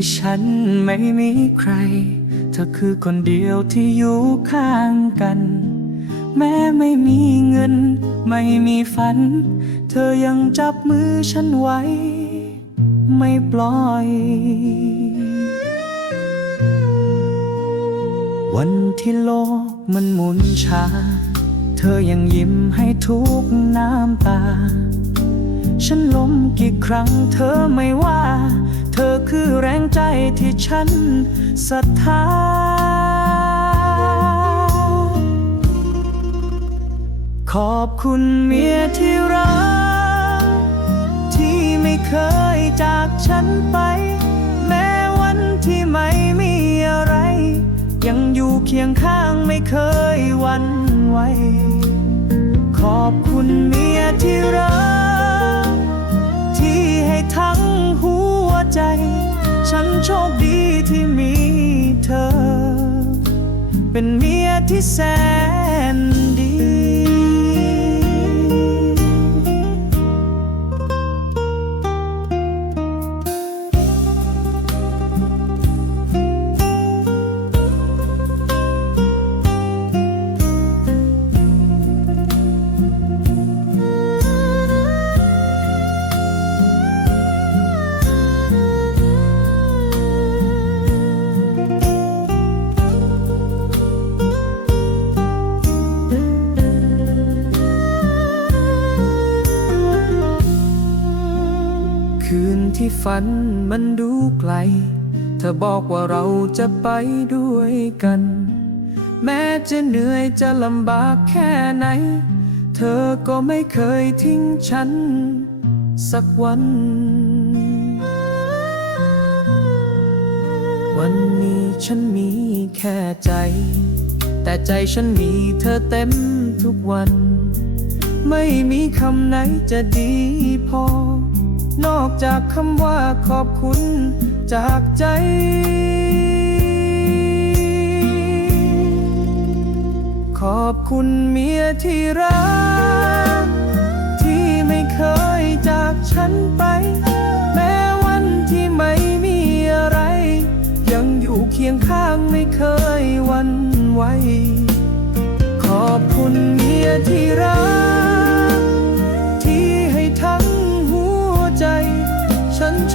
ที่ฉันไม่มีใครเธอคือคนเดียวที่อยู่ข้างกันแม้ไม่มีเงินไม่มีฝันเธอยังจับมือฉันไว้ไม่ปล่อยวันที่โลกมันหมุนช้าเธอยังยิ้มให้ทุกน้ำตาฉันล้มกี่ครั้งเธอไม่ว่าเธอคือแรงใจที่ฉันศรัทธาขอบคุณเมียที่รักที่ไม่เคยจากฉันไปแม้วันที่ไม่มีอะไรยังอยู่เคียงข้างไม่เคยหวั่นไหวขอบคุณเมียที่รักที่ให้ทั้งหัวใจฉันโชคดีที่มีเธอเป็นเมียที่แสนดีคืนที่ฝันมันดูไกลเธอบอกว่าเราจะไปด้วยกันแม้จะเหนื่อยจะลำบากแค่ไหนเธอก็ไม่เคยทิ้งฉันสักวันวันนี้ฉันมีแค่ใจแต่ใจฉันมีเธอเต็มทุกวันไม่มีคำไหนจะดีพอนอกจากคำว่าขอบคุณจากใจขอบคุณเมียที่รักที่ไม่เคยจากฉันไปแม้วันที่ไม่มีอะไรยังอยู่เคียงข้างไม่เคยหวั่นไหวขอบคุณเมียที่รักที่ให้ทั้งหัวใจฉันโช